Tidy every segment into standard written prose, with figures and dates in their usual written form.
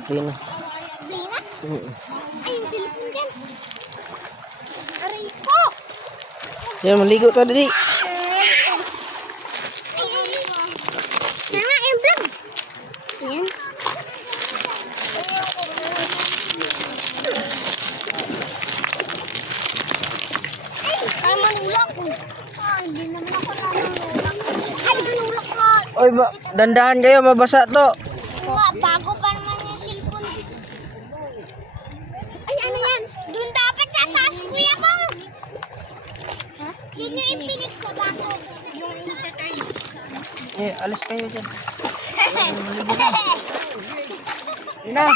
free na. Free na? Ay, yung cellphone dyan. Aray ko! Yan, maligo ka dali. Yan nga, yung vlog. Yan. Ay, manulak. Ay, hindi naman ako nanulak. Ay, manulak ka. Oy, dandahan kayo, mabasa to. Nga, bago pa naman yung cellphone. Ay, ano yan? Doon dapat sa taas, Kuya Pong. Yun yung ipilit sa bago. Yung entertain. Eh, alis kayo dyan. Ina.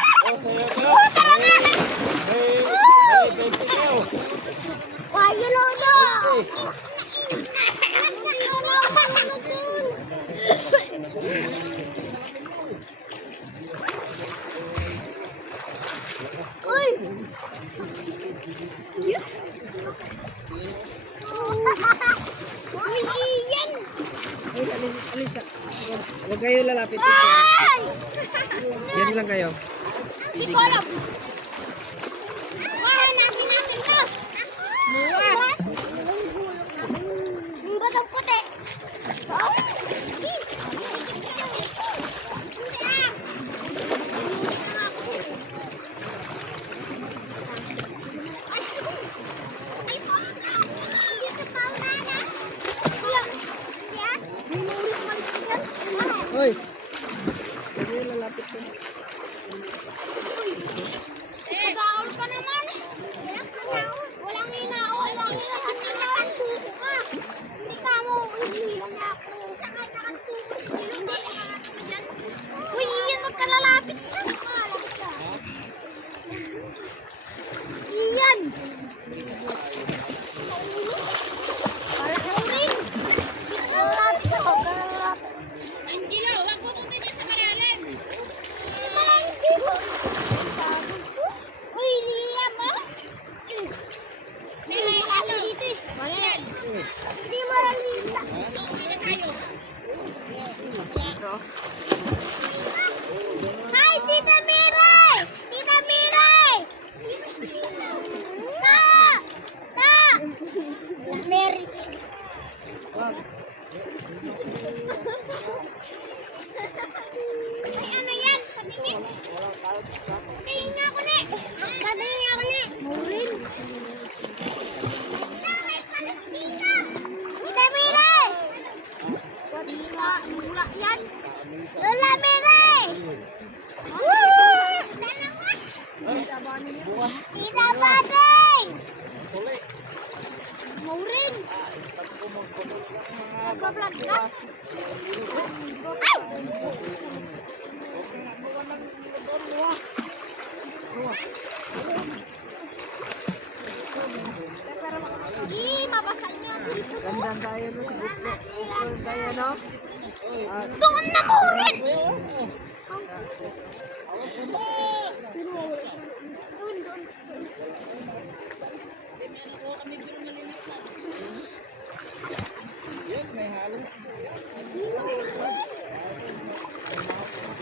Wah, yun lodo. Uy. Uy, iyan. Alis. Huwag kayo lalapit. Ay! Yan lang kayo. Hindi ko alam. Hanapin natin to. What? Yung batang puti. Hoy. Huwag kayo lalapit ko. Pag-aol ka naman. Walang hinaol. Walang hinaol. Hindi ka mo. Hindi niya ako. Hindi. Uy, Ian, magkalalapit ka. Ian. Kalalapit ako. Kalalapit. Angelo, wag mo punta dyan sa malalim. Uy, Liam, oh. May ano dito eh. Balik. Hindi maralita. Uwi na tayo. Hi, Tita Miray! Tita Miray! Ta! Ta! Mary. Ay, ano yan? Patingin? Patingin nga ako, ne. Patingin nga ako, ne. Maureen. Tita Miray! Lola yan. Lola Miray! Tita Bading! Maureen! Nagpa-vlog ka? Ay! Mabasa niya ang cellphone. Dandahan tayo no. Dandahan tayo no. Doon na mo rin! Doon.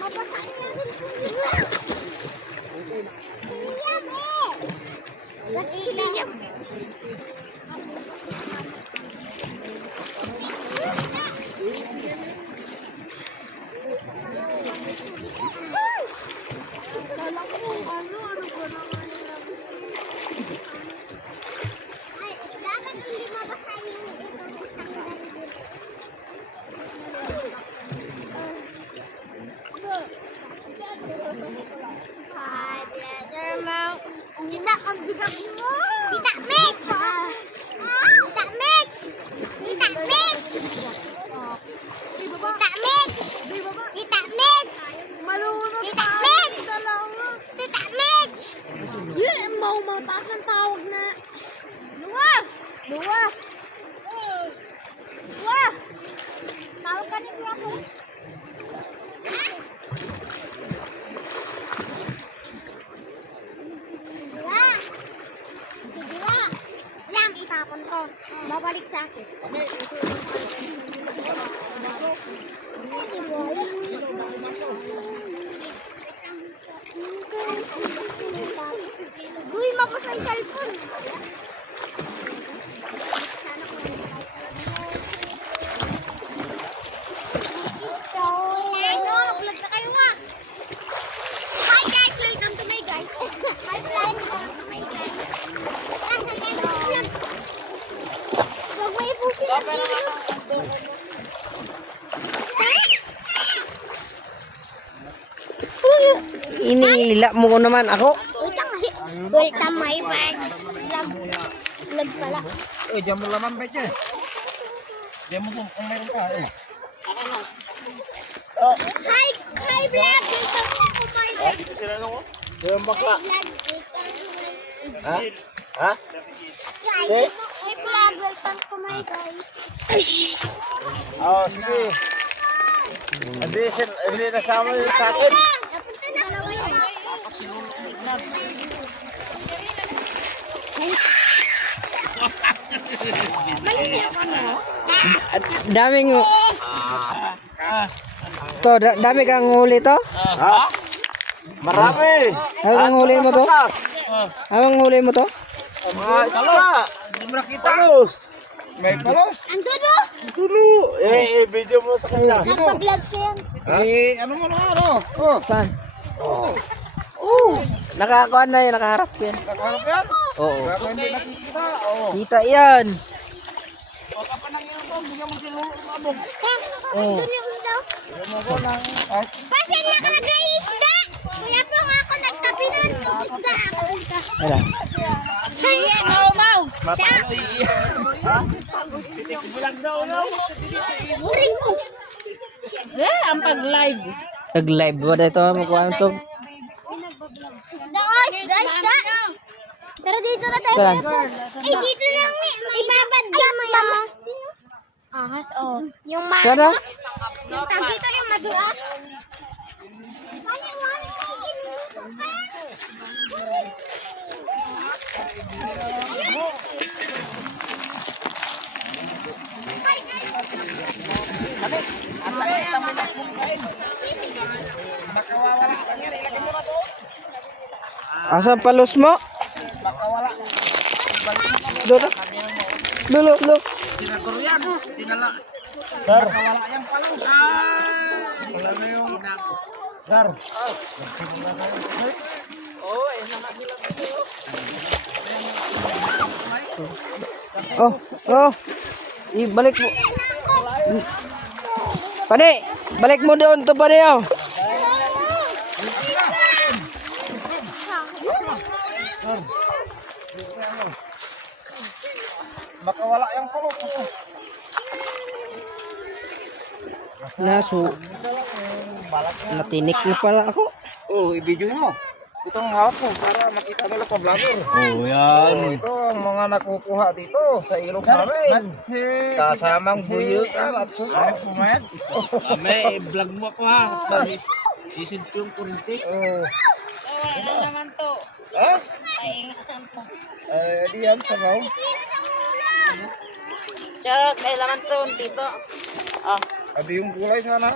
Mabasa niya ang cellphone. Liam eh! Lagi Liam. Ay, dapat hindi mabasa yung ito sa standard. Hi, brother Mau. Tita, ang bigat mo. Tita Mitch! Tita Mitch! Tita Mitch! Tita Mitch! Tita Mitch! Tita Mitch! Tita Mitch! Mau, taas ang tawag na. Luwa! Tawag ka ni Kuya ko. Ha? Diwa! Lang, itapon ko. Babalik sa akin. yung cellphone. So, ano, vlog na kayo nga. Hi guys, welcome to my guys. Hi vlog, welcome to my guys. Huwag may pusin ang video. Inilila mo ko naman ako. Welcome my guys. Vlog pala. Diyan mo laman ba dyan? Diyan mo kung meron ka. Hi vlog, welcome to my guys. Diyan bakla. Vlog, welcome. Ha? Ha? Guys, hi vlog, welcome to my guys. Oo, sige. Hindi nasama yun sa akin. Napunta na kami. Daming... To, dami kang huli to? Ha? Marami. Ang huli mo to? Ang huli mo to? Mga isda. Hindi mo nakita. Palos. May palos. Ang dudo. Tulo. Video mo sa kanya. Nagpa-vlog siya. Ano mo na ano? Saan? Nakakuha na yun, nakaharap yan. Nakaharap yan? Oo. Baka hindi nakikita. Oo. Kita yan. Baka pa nang yun po. Bigyan mo sinulo sa abog. Oo. Doon yung isda. Bigyan mo ko ng... Ay. Kasi nakalagay isda. Kaya po nga ako nagtabi nun. Kung isda ako. Wala. Siya, mau. Siya. Ring ko. Ang pag-live. Nag-live ba dito? Makuha to. Isda, isda. Tara dito na tayo. Saan? Eh, dito lang. Ibabadya mo yung ahas, oh. Yung Saan na? Yung tag dito yung madulas. Makawawala lang yan. Ilagay mo na doon. Asan palos mo? Makawala. Dulo. Dulo, dulo. Tinagor yan. Tinala. Makawala yan palos. Ay. Wala na yung... Sir. Oh, oh. Ibalik mo. Pade, balik mo doon to pade oh. Makawala yung palos. Naso. Natinik na pala ako. Oh, i-video mo. Itong hawak mo para makita nila pa vlogger. Oh, yan. Oh, ito ang mga nakukuha dito sa ilog namin. Kasamang buyutan at suso. May vlog mo ako ha. Sisid ko yung kurente. Oh. Wala naman to. Ha? Ay, ingatan po. Di yan, sabaw. Charot, may laman to, tito. Ah, Adi yung gulay sana.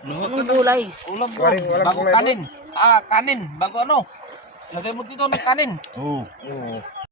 anong gulay? Ulam mo. Walang Bago gulay kanin. Kanin. Bago ano? Lagay mo dito ng kanin. Oo.